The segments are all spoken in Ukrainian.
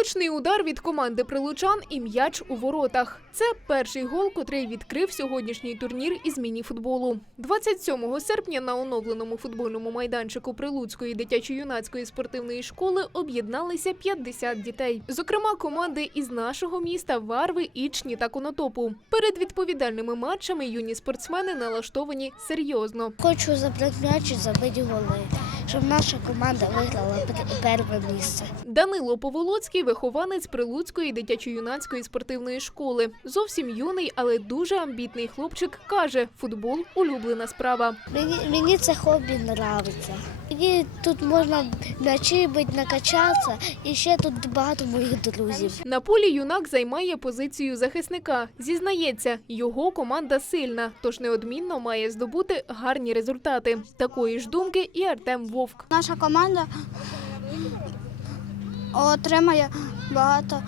Влучний удар від команди прилучан і м'яч у воротах. Це перший гол, котрий відкрив сьогоднішній турнір із міні-футболу. 27 серпня на оновленому футбольному майданчику Прилуцької дитячо-юнацької спортивної школи об'єдналися 50 дітей. Зокрема, команди із нашого міста Варви, Ічні та Конотопу. Перед відповідальними матчами юні спортсмени налаштовані серйозно. Хочу забрати м'яч і забити голи, щоб наша команда виграла пер- перше місце. Данило Поволоцький вихованець Прилуцької дитячо-юнацької спортивної школи. Зовсім юний, але дуже амбітний хлопчик каже: футбол улюблена справа. Мені, мені це хобі подобається. Мені тут можна м'ячі бити, накачатися, і ще тут багато моїх друзів. На полі юнак займає позицію захисника. Зізнається, його команда сильна, тож неодмінно має здобути гарні результати. Такої ж думки і Артем Вовк. Наша команда отримає багато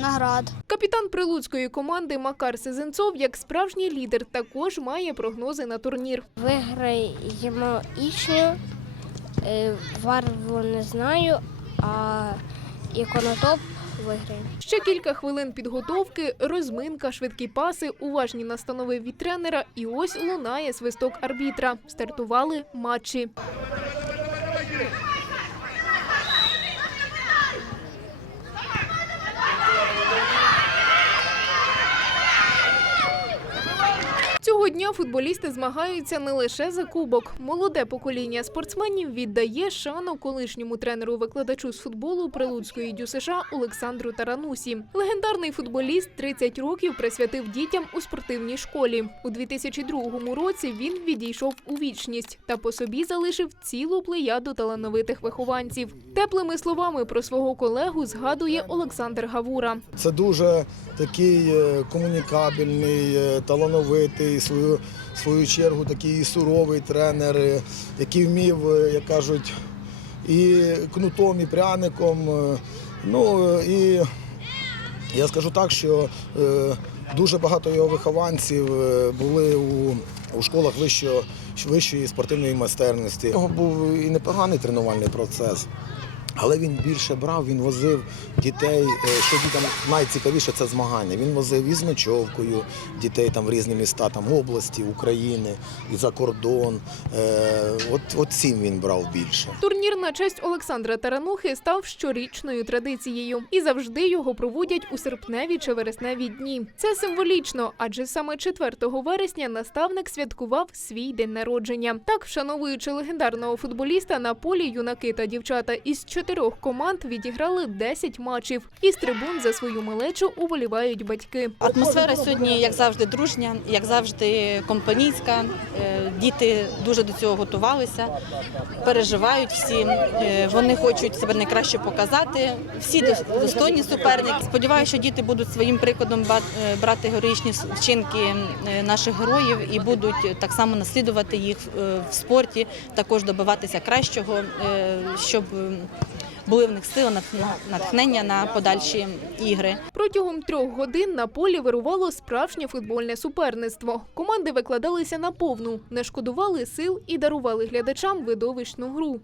наград. Капітан прилуцької команди Макар Сезенцов, як справжній лідер, також має прогнози на турнір. Виграємо Ічню, варву не знаю, а іконотоп виграє. Ще кілька хвилин підготовки, розминка, швидкі паси, уважні настанови від тренера, і ось лунає свисток арбітра. Стартували матчі. Футболісти змагаються не лише за кубок. Молоде покоління спортсменів віддає шану колишньому тренеру-викладачу з футболу Прилуцької ДЮСШ Олександру Таранусі. Легендарний футболіст 30 років присвятив дітям у спортивній школі. У 2002 році він відійшов у вічність та по собі залишив цілу плеяду талановитих вихованців. Теплими словами про свого колегу згадує Олександр Гавура. Це дуже такий е, комунікабельний, е, талановитий, свою, в свою чергу такий суровий тренер, е, який вмів, е, як кажуть, і кнутом, і пряником. е, Ну і я скажу так, що дуже багато його вихованців були у, у школах вищого, вищої спортивної майстерності. У нього був і непоганий тренувальний процес. Але він більше брав, він возив дітей, е, що дітям найцікавіше це змагання. Він возив із ночовкою дітей там в різні міста, там області, України, і за кордон. Е, От, от цим він брав більше. Турнір на честь Олександра Таранухи став щорічною традицією і завжди його проводять у серпневі чи вересневі дні. Це символічно, адже саме 4 вересня наставник святкував свій день народження. Так, вшановуючи легендарного футболіста на полі юнаки та дівчата із чотирьох команд відіграли 10 матчів. Із трибун за свою малечу уболівають батьки. Атмосфера сьогодні, як завжди, дружня, як завжди, компанійська. Е, Діти дуже до цього готувалися, переживають всі. Е, Вони хочуть себе найкраще показати. Всі достойні суперники. Сподіваюся, що діти будуть своїм прикладом е, брати героїчні вчинки наших героїв і будуть так само наслідувати їх в спорті, також добиватися кращого, щоб були в них сили, натхнення на подальші ігри. Протягом трьох годин на полі вирувало справжнє футбольне суперництво. Команди викладалися на повну, не шкодували сил і дарували глядачам видовищну гру.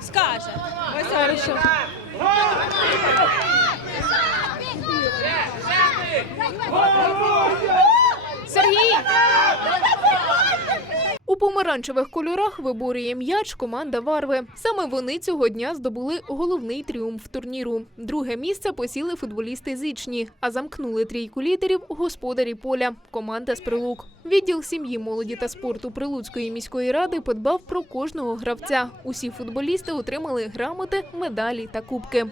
Скаже. Сергій! Помаранчевих кольорах виборює м'яч команда Варви. Саме вони цього дня здобули головний тріумф турніру. Друге місце посіли футболісти з Ічні, а замкнули трійку лідерів господарі поля команда з Прилук. Відділ сім'ї, молоді та спорту Прилуцької міської ради подбав про кожного гравця. Усі футболісти отримали грамоти, медалі та кубки.